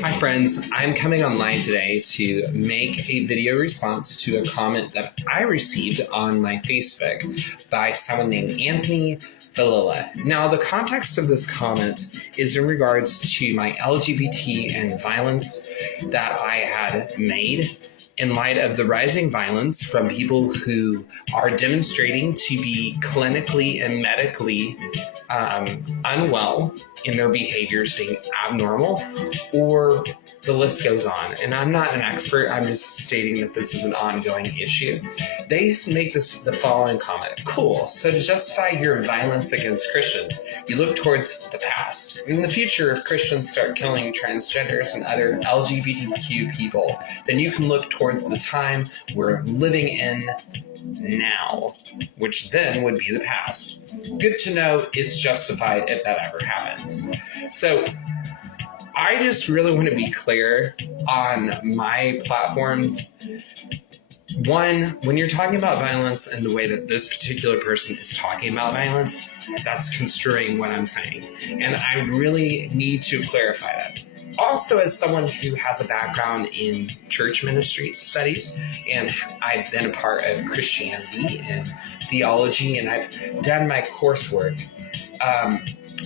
Hi friends, I'm coming online today to make a video response to a comment that I received on my Facebook by someone named Anthony Villala. Now, the context of this comment is in regards to my LGBT and violence that I had made in light of the rising violence from people who are demonstrating to be clinically and medically unwell in their behaviors, being abnormal, or the list goes on. And I'm not an expert, I'm just stating that this is an ongoing issue. They make the following comment. Cool, so to justify your violence against Christians, you look towards the past. In the future, if Christians start killing transgenders and other LGBTQ people, then you can look towards the time we're living in now, which then would be the past. Good to know it's justified if that ever happens. So I just really want to be clear on my platforms. One, when you're talking about violence and the way that this particular person is talking about violence, that's construing what I'm saying. And I really need to clarify that. Also, as someone who has a background in church ministry studies, and I've been a part of Christianity and theology, and I've done my coursework,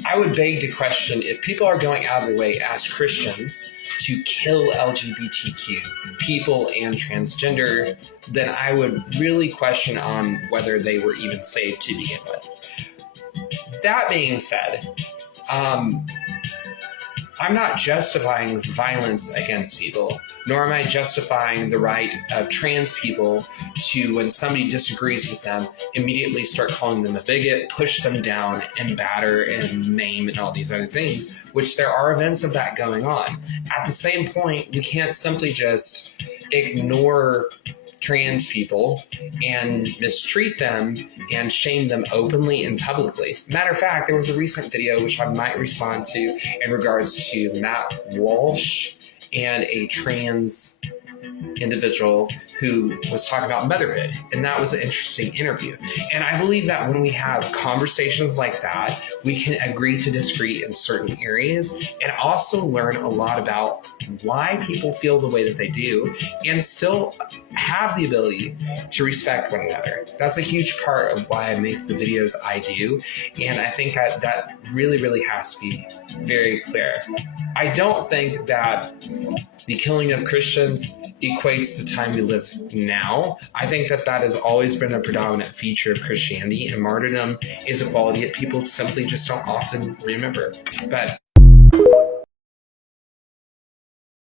I would beg to question if people are going out of their way as Christians to kill LGBTQ people and transgender, then I would really question on whether they were even saved to begin with. That being said, I'm not justifying violence against people, nor am I justifying the right of trans people to, when somebody disagrees with them, immediately start calling them a bigot, push them down, and batter and maim and all these other things, which there are events of that going on. At the same point, we can't simply just ignore trans people and mistreat them and shame them openly and publicly. Matter of fact, there was a recent video which I might respond to in regards to Matt Walsh and a trans individual who was talking about motherhood, and that was an interesting interview. And I believe that when we have conversations like that, we can agree to disagree in certain areas and also learn a lot about why people feel the way that they do and still have the ability to respect one another. That's a huge part of why I make the videos I do, and I think that really has to be very clear. I don't think that the killing of Christians equates the time we live now. I think that has always been a predominant feature of Christianity, and martyrdom is a quality that people simply just don't often remember. But